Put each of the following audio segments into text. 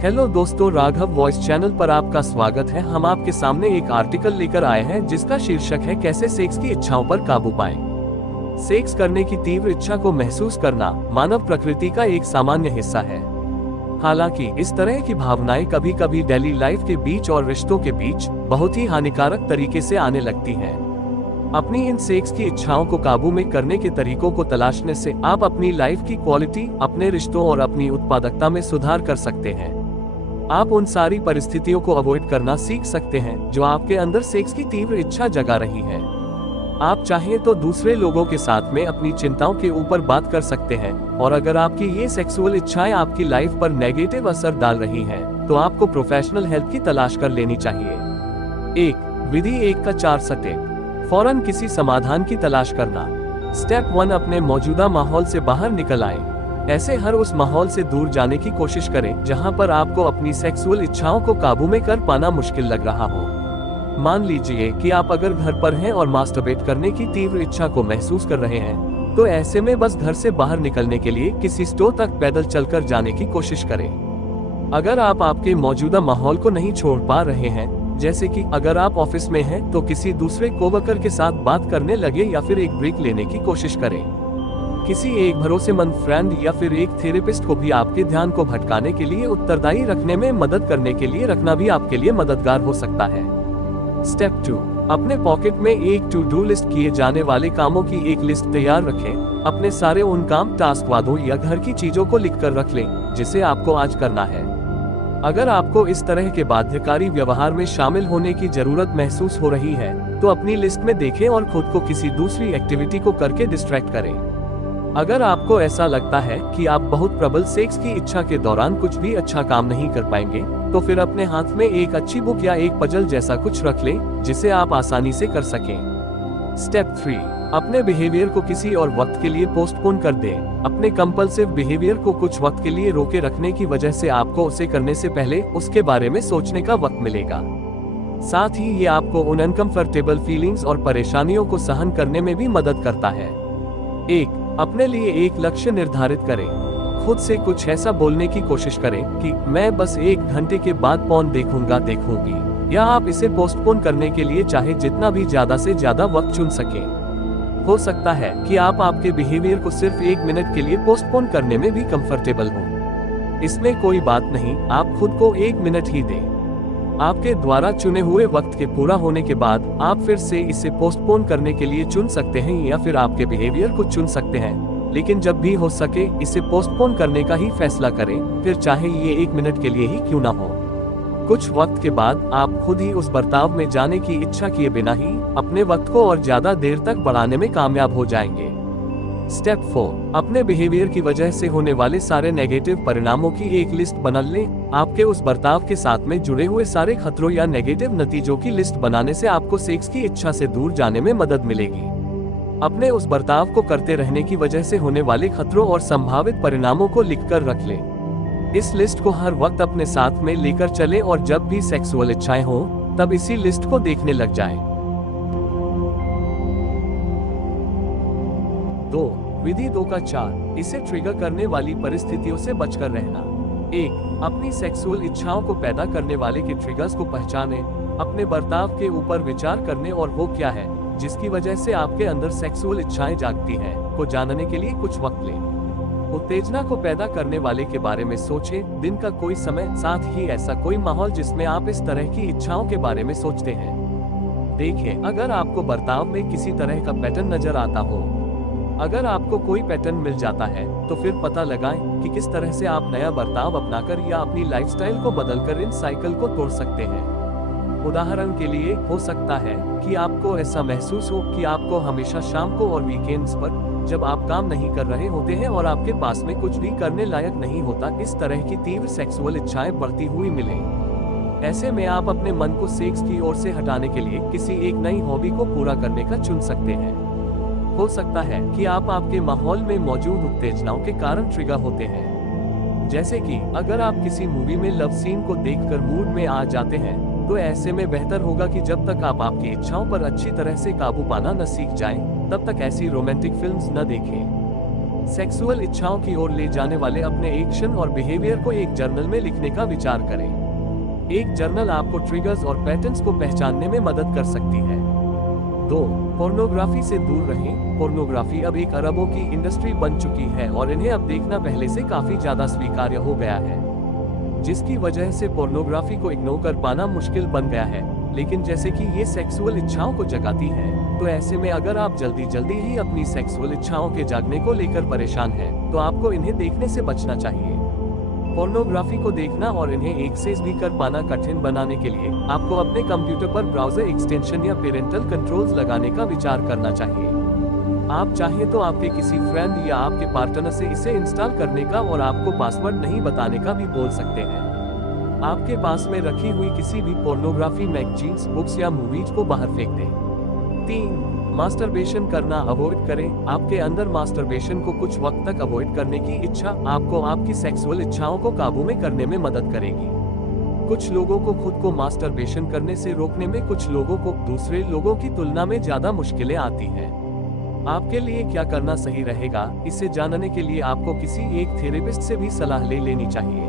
Hello दोस्तों, Raghav voice channel पर आपका स्वागत है। हम आपके सामने एक आर्टिकल लेकर आए हैं जिसका शीर्षक है कैसे सेक्स की इच्छाओं पर काबू पाएं। सेक्स करने की तीव्र इच्छा को महसूस करना मानव प्रकृति का एक सामान्य हिस्सा है। हालांकि इस तरह की भावनाएं कभी कभी डेली लाइफ के बीच और रिश्तों के बीच बहुत ही हानिकारक तरीके से आने लगती हैं। अपनी इन सेक्स की इच्छाओं को काबू में करने के तरीकों को तलाशने से आप अपनी लाइफ की क्वालिटी, अपने रिश्तों और अपनी उत्पादकता में सुधार कर सकते हैं। आप उन सारी परिस्थितियों को अवॉइड करना सीख सकते हैं जो आपके अंदर सेक्स की तीव्र इच्छा जगा रही है। आप चाहें तो दूसरे लोगों के साथ में अपनी चिंताओं के ऊपर बात कर सकते हैं, और अगर आपकी ये सेक्सुअल इच्छाएं आपकी लाइफ पर नेगेटिव असर डाल रही हैं, तो आपको प्रोफेशनल हेल्प की तलाश कर लेनी चाहिए। 1. विधि 1 का 4 स्टेप। फौरन किसी समाधान की तलाश करना। स्टेप 1, अपने मौजूदा माहौल से बाहर निकल आए। ऐसे हर उस माहौल से दूर जाने की कोशिश करें जहां पर आपको अपनी सेक्सुअल इच्छाओं को काबू में कर पाना मुश्किल लग रहा हो। मान लीजिए कि आप अगर घर पर हैं और मास्टरबेट करने की तीव्र इच्छा को महसूस कर रहे हैं, तो ऐसे में बस घर से बाहर निकलने के लिए किसी स्टोर तक पैदल चलकर जाने की कोशिश करें। अगर आप आपके मौजूदा माहौल को नहीं छोड़ पा रहे हैं, जैसे कि अगर आप ऑफिस में हैं, तो किसी दूसरे कोवर्कर के साथ बात करने लगे या फिर एक ब्रेक लेने की कोशिश करें। किसी एक भरोसेमंद फ्रेंड या फिर एक थेरेपिस्ट को भी आपके ध्यान को भटकाने के लिए उत्तरदायी रखने में मदद करने के लिए रखना भी आपके लिए मददगार हो सकता है। स्टेप 2, अपने पॉकेट में एक टू डू लिस्ट किए जाने वाले कामों की एक लिस्ट तैयार रखें। अपने सारे उन काम, टास्क वादों या घर की चीजों को लिखकर रख लें जिसे आपको आज करना है। अगर आपको इस तरह के बाध्यकारी व्यवहार में शामिल होने की जरूरत महसूस हो रही है, तो अपनी लिस्ट में देखें और खुद को किसी दूसरी एक्टिविटी को करके डिस्ट्रैक्ट करें। अगर आपको ऐसा लगता है कि आप बहुत प्रबल सेक्स की इच्छा के दौरान कुछ भी अच्छा काम नहीं कर पाएंगे, तो फिर अपने हाथ में एक अच्छी बुक या एक पजल जैसा कुछ रख लें जिसे आप आसानी से कर सकें। स्टेप 3, अपने बिहेवियर को किसी और वक्त के लिए पोस्टपोन कर दें। अपने कंपल्सिव बिहेवियर को कुछ वक्त के लिए रोके रखने की वजह से आपको उसे करने से पहले उसके बारे में सोचने का वक्त मिलेगा। साथ ही ये आपको उन अनकंफर्टेबल फीलिंग्स और परेशानियों को सहन करने में भी मदद करता है। 1. अपने लिए एक लक्ष्य निर्धारित करें। खुद से कुछ ऐसा बोलने की कोशिश करें कि मैं बस 1 घंटे के बाद पॉर्न देखूंगी, या आप इसे पोस्टपोन करने के लिए चाहे जितना भी ज्यादा से ज्यादा वक्त चुन सकें। हो सकता है कि आप आपके बिहेवियर को सिर्फ 1 मिनट के लिए पोस्टपोन करने में भी कंफर्टेबल हो। इसमें कोई बात नहीं, आप खुद को 1 मिनट ही दें। आपके द्वारा चुने हुए वक्त के पूरा होने के बाद आप फिर से इसे पोस्टपोन करने के लिए चुन सकते हैं, या फिर आपके बिहेवियर को चुन सकते हैं, लेकिन जब भी हो सके इसे पोस्टपोन करने का ही फैसला करें, फिर चाहे ये 1 मिनट के लिए ही क्यों ना हो। कुछ वक्त के बाद आप खुद ही उस बर्ताव में जाने की इच्छा किए बिना ही अपने वक्त को और ज्यादा देर तक बढ़ाने में कामयाब हो जाएंगे। स्टेप 4, अपने बिहेवियर की वजह से होने वाले सारे नेगेटिव परिणामों की एक लिस्ट बना लें। आपके उस बर्ताव के साथ में जुड़े हुए सारे खतरों या नेगेटिव नतीजों की लिस्ट बनाने से आपको सेक्स की इच्छा से दूर जाने में मदद मिलेगी। अपने उस बर्ताव को करते रहने की वजह से होने वाले खतरों और संभावित परिणामों को लिखकर रख लें। इस लिस्ट को हर वक्त अपने साथ में लेकर चलें और जब भी सेक्सुअल इच्छाएं हो तब इसी लिस्ट को देखने लग जाएं। 2. विधि 2 का 4, इसे ट्रिगर करने वाली परिस्थितियों से बचकर रहना। 1. अपनी सेक्सुअल इच्छाओं को पैदा करने वाले के ट्रिगर्स को पहचानें। अपने बर्ताव के ऊपर विचार करने और वो क्या है जिसकी वजह से आपके अंदर सेक्सुअल इच्छाएं जागती हैं को जानने के लिए कुछ वक्त लें। उत्तेजना को पैदा करने वाले के बारे में सोचें। दिन का कोई समय, साथ ही ऐसा कोई माहौल जिसमें आप इस तरह की इच्छाओं के बारे में सोचते हैं। देखें अगर आपको बर्ताव में किसी तरह का पैटर्न नजर आता हो। अगर आपको कोई पैटर्न मिल जाता है तो फिर पता लगाएं कि किस तरह से आप नया बर्ताव अपनाकर या अपनी लाइफस्टाइल को बदलकर इन साइकिल को तोड़ सकते हैं। उदाहरण के लिए हो सकता है कि आपको ऐसा महसूस हो कि आपको हमेशा शाम को और वीकेंड्स पर, जब आप काम नहीं कर रहे होते हैं और आपके पास में कुछ भी करने लायक नहीं होता, इस तरह की तीव्र सेक्सुअल इच्छाएं बढ़ती हुई मिलें। ऐसे में आप अपने मन को सेक्स की ओर से हटाने के लिए किसी एक नई हॉबी को पूरा करने का चुन सकते हैं। हो सकता है कि आप आपके माहौल में मौजूद उत्तेजनाओं के कारण ट्रिगर होते हैं। जैसे कि अगर आप किसी मूवी में लव सीन को देखकर मूड में आ जाते हैं, तो ऐसे में बेहतर होगा कि जब तक आप आपकी इच्छाओं पर अच्छी तरह से काबू पाना न सीख जाएं, तब तक ऐसी रोमांटिक फिल्म्स न देखें। सेक्सुअल इच्छाओं की ओर ले जाने वाले अपने एक्शन और बिहेवियर को एक जर्नल में लिखने का विचार करें। एक जर्नल आपको ट्रिगर्स और पैटर्न्स को पहचानने में मदद कर सकती है। 2. पोर्नोग्राफी से दूर रहें। पोर्नोग्राफी अब एक अरबों की इंडस्ट्री बन चुकी है और इन्हें अब देखना पहले से काफी ज्यादा स्वीकार्य हो गया है, जिसकी वजह से पोर्नोग्राफी को इग्नोर कर पाना मुश्किल बन गया है। लेकिन जैसे कि ये सेक्सुअल इच्छाओं को जगाती है, तो ऐसे में अगर आप जल्दी ही अपनी सेक्सुअल इच्छाओं के जागने को लेकर परेशान हैं, तो आपको इन्हें देखने से बचना चाहिए। पोर्नोग्राफी को देखना और इन्हें एक्सेस भी कर पाना कठिन बनाने के लिए आपको अपने कंप्यूटर पर ब्राउजर एक्सटेंशन या पेरेंटल कंट्रोल्स लगाने का विचार करना चाहिए। आप चाहें तो आपके किसी फ्रेंड या आपके पार्टनर से इसे इंस्टॉल करने का और आपको पासवर्ड नहीं बताने का भी बोल सकते हैं। आपके पास में रखी हुई किसी भी पोर्नोग्राफी मैगजीन्स, बुक्स या मूवीज को बाहर फेंक दें। 3. मास्टरबेशन करना अवॉइड करें। आपके अंदर मास्टरबेशन को कुछ वक्त तक अवॉइड करने की इच्छा आपको आपकी सेक्सुअल इच्छाओं को काबू में करने में मदद करेगी। कुछ लोगों को खुद को मास्टरबेशन करने से रोकने में कुछ लोगों को दूसरे लोगों की तुलना में ज्यादा मुश्किलें आती हैं। आपके लिए क्या करना सही रहेगा, इसे जानने के लिए आपको किसी एक थेरेपिस्ट से भी सलाह ले लेनी चाहिए।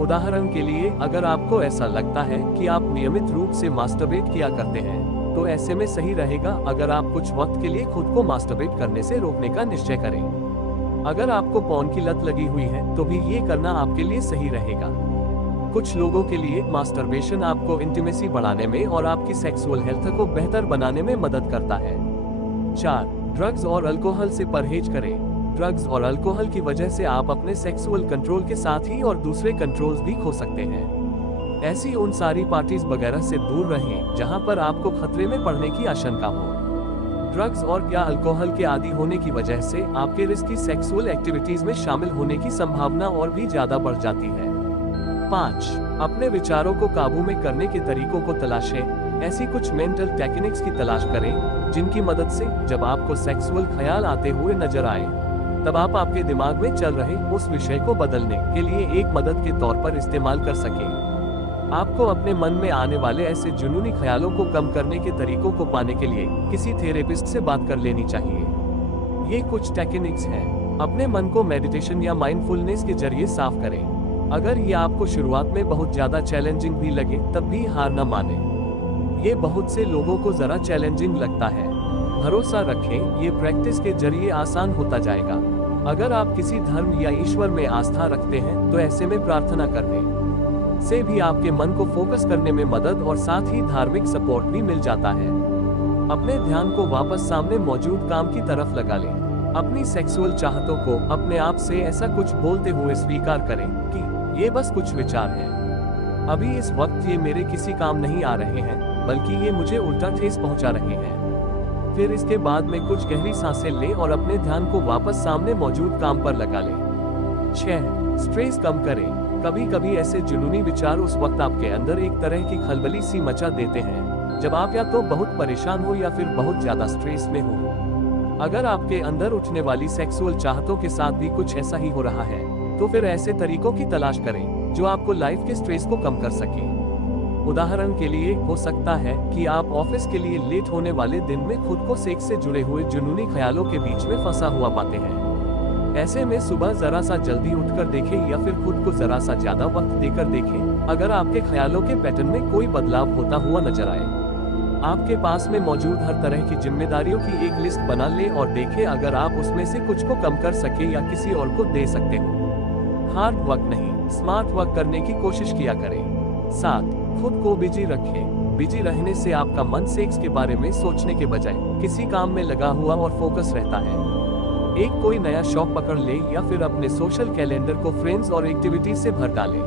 उदाहरण के लिए, अगर आपको ऐसा लगता है कि आप नियमित रूप से मास्टरबेट किया करते हैं, तो ऐसे में सही रहेगा अगर आप कुछ वक्त के लिए खुद को मास्टरबेट करने से रोकने का निश्चय करें। अगर आपको पॉर्न की लत लगी हुई है, तो भी ये करना आपके लिए सही रहेगा। कुछ लोगों के लिए मास्टरबेशन आपको इंटीमेसी बढ़ाने में और आपकी सेक्सुअल हेल्थ को बेहतर बनाने में मदद करता है। 4. ड्रग्स और अल्कोहल से परहेज करें। ड्रग्स और अल्कोहल की वजह से आप अपने सेक्सुअल कंट्रोल के साथ ही और दूसरे कंट्रोल्स भी खो सकते हैं। ऐसी उन सारी पार्टीज वगैरह से दूर रहें जहां पर आपको खतरे में पड़ने की आशंका हो। ड्रग्स और या अल्कोहल के आदी होने की वजह से आपके रिस्की सेक्सुअल एक्टिविटीज में शामिल होने की संभावना और भी ज्यादा बढ़ जाती है। 5. अपने विचारों को काबू में करने के तरीकों को तलाशें। ऐसी कुछ मेंटल टेक्निक्स की तलाश करें जिनकी मदद से जब आपको सेक्सुअल ख्याल आते हुए नजर आए, तब आप आपके दिमाग में चल रहे उस विषय को बदलने के लिए एक मदद के तौर पर इस्तेमाल कर सकें। आपको अपने मन में आने वाले ऐसे जुनूनी ख्यालों को कम करने के तरीकों को पाने के लिए किसी थेरेपिस्ट से बात कर लेनी चाहिए। ये कुछ टेक्निक्स हैं। अपने मन को मेडिटेशन या माइंडफुलनेस के जरिए साफ करें। अगर ये आपको शुरुआत में बहुत ज्यादा चैलेंजिंग भी लगे, तब भी हार न माने। ये बहुत से लोगों को जरा चैलेंजिंग लगता है। भरोसा रखें, ये प्रैक्टिस के जरिए आसान होता जाएगा। अगर आप किसी धर्म या ईश्वर में आस्था रखते हैं, तो ऐसे में प्रार्थना करने से भी आपके मन को फोकस करने में मदद और साथ ही धार्मिक सपोर्ट भी मिल जाता है। अपने ध्यान को वापस सामने मौजूद काम की तरफ लगा लें। अपनी सेक्सुअल चाहतों को अपने आप से ऐसा कुछ बोलते हुए स्वीकार करें कि ये बस कुछ विचार हैं। अभी इस वक्त ये मेरे किसी काम नहीं आ रहे हैं, बल्कि ये मुझे उल्टा ठेस पहुंचा रहे हैं। फिर इसके बाद में कुछ गहरी सांसें लें और अपने ध्यान को वापस सामने मौजूद काम पर लगा लें। 6. स्ट्रेस कम करें। कभी कभी ऐसे जुनूनी विचार उस वक्त आपके अंदर एक तरह की खलबली सी मचा देते हैं जब आप या तो बहुत परेशान हो या फिर बहुत ज्यादा स्ट्रेस में हो। अगर आपके अंदर उठने वाली सेक्सुअल चाहतों के साथ भी कुछ ऐसा ही हो रहा है, तो फिर ऐसे तरीकों की तलाश करें जो आपको लाइफ के स्ट्रेस को कम कर सके। उदाहरण के लिए, हो सकता है कि आप ऑफिस के लिए लेट होने वाले दिन में खुद को सेक्स से जुड़े हुए जुनूनी ख्यालों के बीच में फंसा हुआ पाते हैं। ऐसे में सुबह जरा सा जल्दी उठकर देखें या फिर खुद को जरा सा ज्यादा वक्त देकर देखें अगर आपके ख्यालों के पैटर्न में कोई बदलाव होता हुआ नजर आए। आपके पास में मौजूद हर तरह की जिम्मेदारियों की एक लिस्ट बना लें और देखें अगर आप उसमें से कुछ को कम कर सके या किसी और को दे सकते हो। हार्ड वर्क नहीं, स्मार्ट वर्क करने की कोशिश किया करें। 7. खुद को बिजी रखें। बिजी रहने से आपका मन सेक्स के बारे में सोचने के बजाय किसी काम में लगा हुआ और फोकस रहता है। एक कोई नया शौक पकड़ ले या फिर अपने सोशल कैलेंडर को फ्रेंड्स और एक्टिविटीज से भर डालें।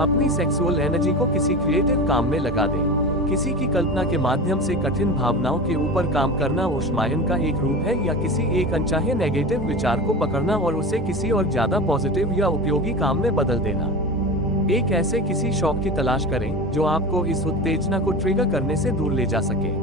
अपनी सेक्सुअल एनर्जी को किसी क्रिएटिव काम में लगा दें। किसी की कल्पना के माध्यम से कठिन भावनाओं के ऊपर काम करना ऊष्मायन का एक रूप है, या किसी एक अनचाहे नेगेटिव विचार को पकड़ना और उसे किसी और ज्यादा पॉजिटिव या उपयोगी काम में बदल देना। एक ऐसे किसी शौक की तलाश करें जो आपको इस उत्तेजना को ट्रिगर करने से दूर ले जा सके।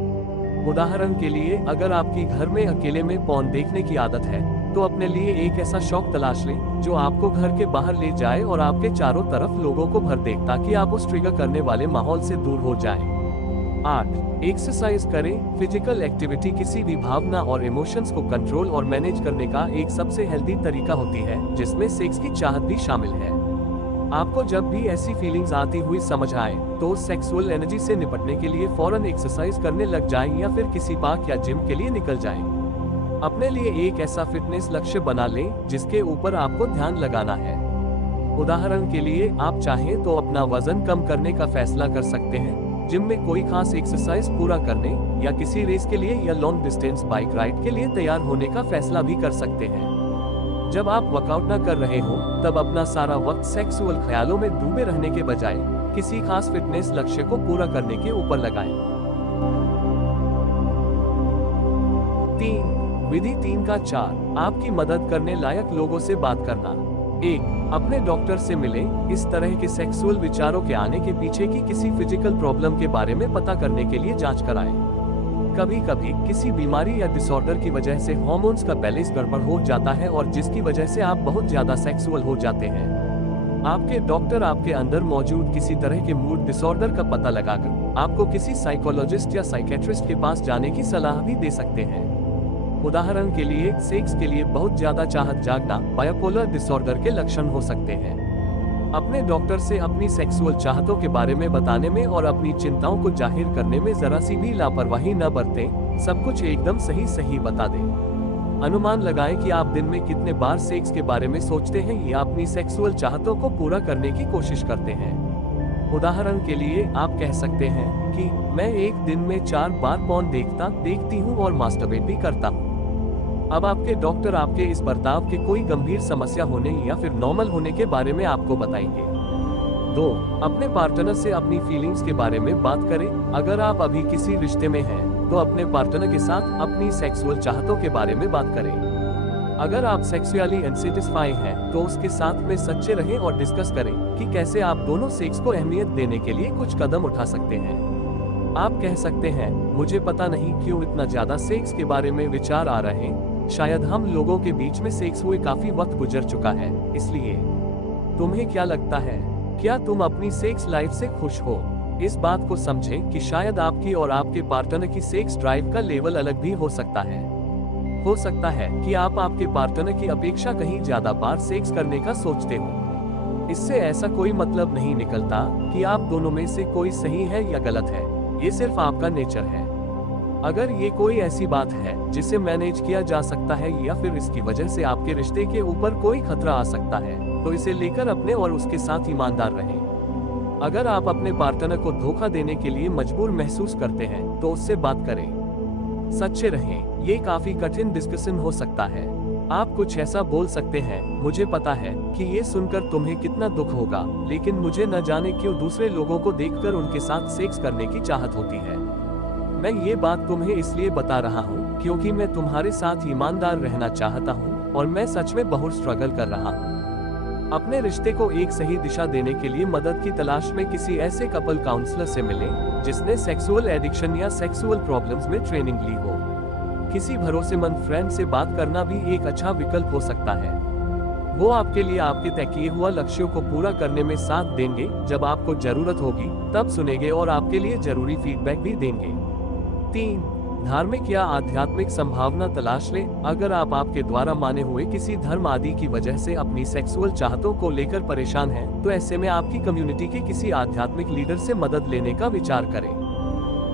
उदाहरण के लिए, अगर आपकी घर में अकेले में पॉर्न देखने की आदत है, तो अपने लिए एक ऐसा शौक तलाश लें जो आपको घर के बाहर ले जाए और आपके चारों तरफ लोगों को भर दे, ताकि आप उस ट्रिगर करने वाले माहौल से दूर हो जाएं। 8. एक्सरसाइज करें। फिजिकल एक्टिविटी किसी भी भावना और इमोशंस को कंट्रोल और मैनेज करने का एक सबसे हेल्दी तरीका होती है, जिसमें सेक्स की चाहत भी शामिल है। आपको जब भी ऐसी फीलिंग्स आती हुई समझ आए, तो सेक्सुअल एनर्जी से निपटने के लिए फौरन एक्सरसाइज करने लग जाएं या फिर किसी पार्क या जिम के लिए निकल जाएं। अपने लिए एक ऐसा फिटनेस लक्ष्य बना लें जिसके ऊपर आपको ध्यान लगाना है। उदाहरण के लिए, आप चाहें तो अपना वजन कम करने का फैसला कर सकते हैं, जिम में कोई खास एक्सरसाइज पूरा करने या किसी रेस के लिए या लॉन्ग डिस्टेंस बाइक राइड के लिए तैयार होने का फैसला भी कर सकते हैं। जब आप वर्कआउट न कर रहे हो, तब अपना सारा वक्त सेक्सुअल ख्यालों में डूबे रहने के बजाय किसी खास फिटनेस लक्ष्य को पूरा करने के ऊपर लगाएं। 3. विधि 3 का 4 आपकी मदद करने लायक लोगों से बात करना। 1. अपने डॉक्टर से मिलें। इस तरह के सेक्सुअल विचारों के आने के पीछे की किसी फिजिकल प्रॉब्लम के बारे में पता करने के लिए जांच कराएं। कभी कभी किसी बीमारी या डिसऑर्डर की वजह से हार्मोन्स का बैलेंस गड़बड़ हो जाता है और जिसकी वजह से आप बहुत ज्यादा सेक्सुअल हो जाते हैं। आपके डॉक्टर आपके अंदर मौजूद किसी तरह के मूड डिसऑर्डर का पता लगाकर आपको किसी साइकोलॉजिस्ट या साइकेट्रिस्ट के पास जाने की सलाह भी दे सकते हैं। उदाहरण के लिए, सेक्स के लिए बहुत ज्यादा चाहत जागना बाइपोलर डिसऑर्डर के लक्षण हो सकते हैं। अपने डॉक्टर से अपनी सेक्सुअल चाहतों के बारे में बताने में और अपनी चिंताओं को जाहिर करने में जरा सी भी लापरवाही न बरतें। सब कुछ एकदम सही बता दें। अनुमान लगाएं कि आप दिन में कितने बार सेक्स के बारे में सोचते हैं या अपनी सेक्सुअल चाहतों को पूरा करने की कोशिश करते हैं। उदाहरण के लिए, आप कह सकते हैं कि मैं एक दिन में 4 बार पॉर्न देखती हूँ और मास्टरबेट भी करता हूँ। अब आपके डॉक्टर आपके इस बर्ताव के कोई गंभीर समस्या होने या फिर नॉर्मल होने के बारे में आपको बताएंगे। 2. अपने पार्टनर से अपनी फीलिंग्स के बारे में बात करें। अगर आप अभी किसी रिश्ते में हैं, तो अपने पार्टनर के साथ अपनी सेक्सुअल चाहतों के बारे में बात करें। अगर आप सेक्सुअली अनसेटिस्फाई हैं, तो उसके साथ में सच्चे रहें और डिस्कस करें कि कैसे आप दोनों सेक्स को अहमियत देने के लिए कुछ कदम उठा सकते हैं। आप कह सकते हैं, मुझे पता नहीं क्यों इतना ज्यादा सेक्स के बारे में विचार आ रहे हैं। शायद हम लोगों के बीच में सेक्स हुए काफी वक्त गुजर चुका है, इसलिए तुम्हें क्या लगता है, क्या तुम अपनी सेक्स लाइफ से खुश हो? इस बात को समझें कि शायद आपकी और आपके पार्टनर की सेक्स ड्राइव का लेवल अलग भी हो सकता है। हो सकता है कि आप आपके पार्टनर की अपेक्षा कहीं ज्यादा बार सेक्स करने का सोचते हो। इससे ऐसा कोई मतलब नहीं निकलता कि आप दोनों में से कोई सही है या गलत है, ये सिर्फ आपका नेचर है। अगर ये कोई ऐसी बात है जिसे मैनेज किया जा सकता है या फिर इसकी वजह से आपके रिश्ते के ऊपर कोई खतरा आ सकता है, तो इसे लेकर अपने और उसके साथ ईमानदार रहें। अगर आप अपने पार्टनर को धोखा देने के लिए मजबूर महसूस करते हैं, तो उससे बात करें। सच्चे रहें। ये काफी कठिन डिस्कशन हो सकता है। आप कुछ ऐसा बोल सकते हैं, मुझे पता है कि ये सुनकर तुम्हें कितना दुख होगा, लेकिन मुझे न जाने क्यों दूसरे लोगों को देखकर उनके साथ सेक्स करने की चाहत होती है। मैं ये बात तुम्हें इसलिए बता रहा हूँ क्योंकि मैं तुम्हारे साथ ईमानदार रहना चाहता हूँ और मैं सच में बहुत स्ट्रगल कर रहा हूँ। अपने रिश्ते को एक सही दिशा देने के लिए मदद की तलाश में किसी ऐसे कपल काउंसलर से मिलें जिसने सेक्सुअल एडिक्शन या सेक्सुअल प्रॉब्लम्स में ट्रेनिंग ली हो। किसी भरोसेमंद फ्रेंड से बात करना भी एक अच्छा विकल्प हो सकता है। वो आपके लिए आपके तय किए हुआ लक्ष्यों को पूरा करने में साथ देंगे। जब आपको जरूरत होगी तब सुनेंगे और आपके लिए जरूरी फीडबैक भी देंगे। 3. धार्मिक या आध्यात्मिक संभावना तलाश लें। अगर आप आपके द्वारा माने हुए किसी धर्म आदि की वजह से अपनी सेक्सुअल चाहतों को लेकर परेशान हैं, तो ऐसे में आपकी कम्युनिटी के किसी आध्यात्मिक लीडर से मदद लेने का विचार करें।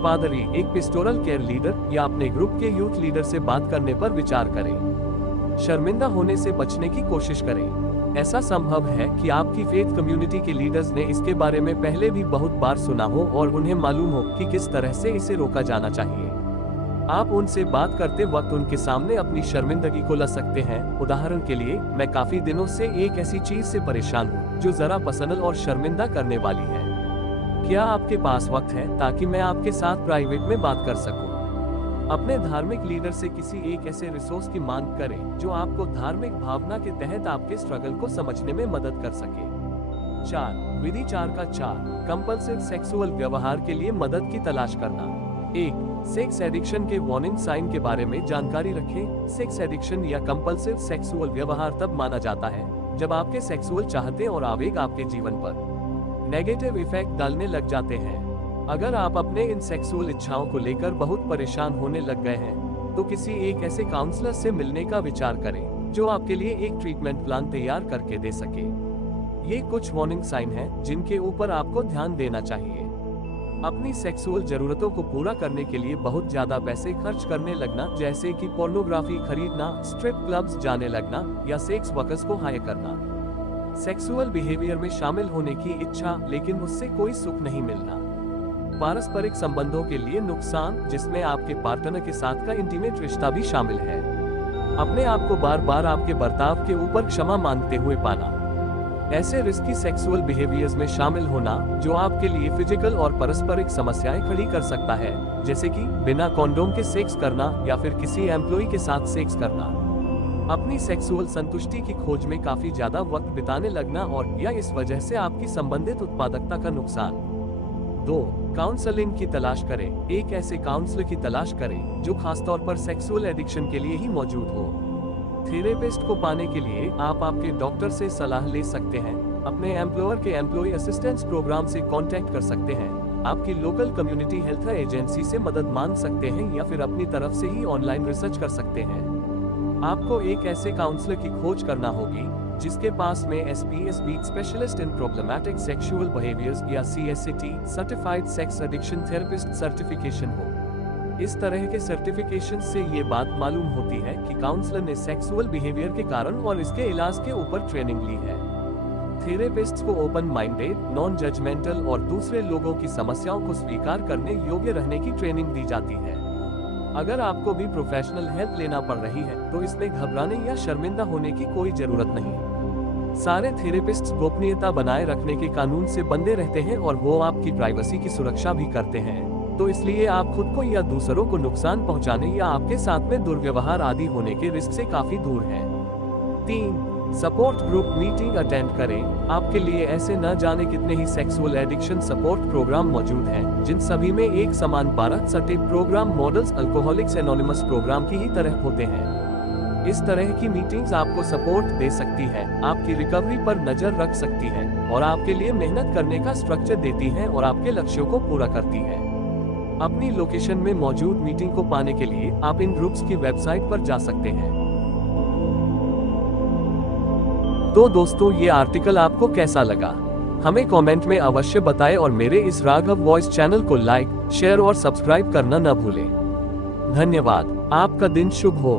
पादरी, एक पेस्टोरल केयर लीडर या अपने ग्रुप के यूथ लीडर से बात करने पर विचार करें। शर्मिंदा होने से बचने की कोशिश करें। ऐसा संभव है कि आपकी फेथ कम्युनिटी के लीडर्स ने इसके बारे में पहले भी बहुत बार सुना हो और उन्हें मालूम हो कि किस तरह से इसे रोका जाना चाहिए। आप उनसे बात करते वक्त उनके सामने अपनी शर्मिंदगी को ला सकते हैं। उदाहरण के लिए, मैं काफी दिनों से एक ऐसी चीज से परेशान हूँ जो जरा पर्सनल और शर्मिंदा करने वाली है। क्या आपके पास वक्त है ताकि मैं आपके साथ प्राइवेट में बात कर सकूं? अपने धार्मिक लीडर से किसी एक ऐसे रिसोर्स की मांग करें जो आपको धार्मिक भावना के तहत आपके स्ट्रगल को समझने में मदद कर सके। 4. विधि 4 का 4 कंपल्सिव सेक्सुअल व्यवहार के लिए मदद की तलाश करना। 1. सेक्स एडिक्शन के वार्निंग साइन के बारे में जानकारी रखें। सेक्स एडिक्शन या कंपल्सिव सेक्सुअल व्यवहार तब माना जाता है जब आपके सेक्सुअल चाहते और आवेग आपके जीवन पर नेगेटिव इफेक्ट डालने लग जाते हैं। अगर आप अपने इन सेक्सुअल इच्छाओं को लेकर बहुत परेशान होने लग गए हैं, तो किसी एक ऐसे काउंसलर से मिलने का विचार करें जो आपके लिए एक ट्रीटमेंट प्लान तैयार करके दे सके। ये कुछ वार्निंग साइन हैं जिनके ऊपर आपको ध्यान देना चाहिए। अपनी सेक्सुअल जरूरतों को पूरा करने के लिए बहुत ज्यादा पैसे खर्च करने लगना, जैसे कि पोर्नोग्राफी खरीदना, स्ट्रिप क्लब्स जाने लगना या सेक्स वर्कर्स को हायर करना। सेक्सुअल बिहेवियर में शामिल होने की इच्छा, लेकिन उससे कोई सुख नहीं मिलना। पारस्परिक संबंधों के लिए नुकसान, जिसमें आपके पार्टनर के साथ का इंटीमेट रिश्ता भी शामिल है। अपने आप को बार बार आपके बर्ताव के ऊपर क्षमा मांगते हुए पाना। ऐसे रिस्की सेक्सुअल बिहेवियर्स में शामिल होना जो आपके लिए फिजिकल और पारस्परिक समस्याएं खड़ी कर सकता है, जैसे कि बिना कॉन्डोम के सेक्स करना या फिर किसी एम्प्लॉय के साथ सेक्स करना। अपनी सेक्सुअल संतुष्टि की खोज में काफी ज्यादा वक्त बिताने लगना और या इस वजह से आपकी संबंधित उत्पादकता का नुकसान। 2. काउंसलिंग की तलाश करें। एक ऐसे काउंसलर की तलाश करें जो खासतौर पर सेक्सुअल एडिक्शन के लिए ही मौजूद हो। थेरेपिस्ट को पाने के लिए आप आपके डॉक्टर से सलाह ले सकते हैं, अपने एम्प्लॉयर के एम्प्लॉय असिस्टेंस प्रोग्राम से कांटेक्ट कर सकते हैं, आपकी लोकल कम्युनिटी हेल्थ एजेंसी से मदद मांग सकते हैं या फिर अपनी तरफ से ही ऑनलाइन रिसर्च कर सकते हैं। आपको एक ऐसे काउंसलर की खोज करना होगी जिसके पास में SPSB specialist in problematic sexual behaviours या CSCT certified sex addiction therapist certification हो। इस तरह के सर्टिफिकेशन से ये बात मालूम होती है कि काउंसलर ने सेक्सुअल बिहेवियर के कारण और इसके इलाज के ऊपर ट्रेनिंग ली है। थेरेपिस्ट्स को ओपन माइंडेड, नॉन जजमेंटल और दूसरे लोगों की समस्याओं को स्वीकार करने योग्य रहने की ट्रेनिंग दी जाती है। अगर आपको भी प्रोफेशनल हेल्प लेना पड़ रही है तो इसमें घबराने या शर्मिंदा होने की कोई जरूरत नहीं। सारे थेरेपिस्ट्स गोपनीयता बनाए रखने के कानून से बंधे रहते हैं और वो आपकी प्राइवेसी की सुरक्षा भी करते हैं, तो इसलिए आप खुद को या दूसरों को नुकसान पहुंचाने या आपके साथ में दुर्व्यवहार आदि होने के रिस्क से काफी दूर हैं। 3. सपोर्ट ग्रुप मीटिंग अटेंड करें। आपके लिए ऐसे न जाने कितने ही सेक्सुअल एडिक्शन सपोर्ट प्रोग्राम मौजूद हैं, जिन सभी में एक समान 12 step program models Alcoholics Anonymous program की ही तरह होते हैं। इस तरह की मीटिंग्स आपको सपोर्ट दे सकती है, आपकी रिकवरी पर नजर रख सकती है और आपके लिए मेहनत करने का स्ट्रक्चर देती है और आपके लक्ष्यों को पूरा करती है। अपनी लोकेशन में मौजूद मीटिंग को पाने के लिए आप इन ग्रुप्स की वेबसाइट पर जा सकते हैं। तो दोस्तों, ये आर्टिकल आपको कैसा लगा हमें कमेंट में अवश्य बताएं और मेरे इस राघव वॉइस चैनल को लाइक, शेयर और सब्सक्राइब करना न भूलें। धन्यवाद। आपका दिन शुभ हो।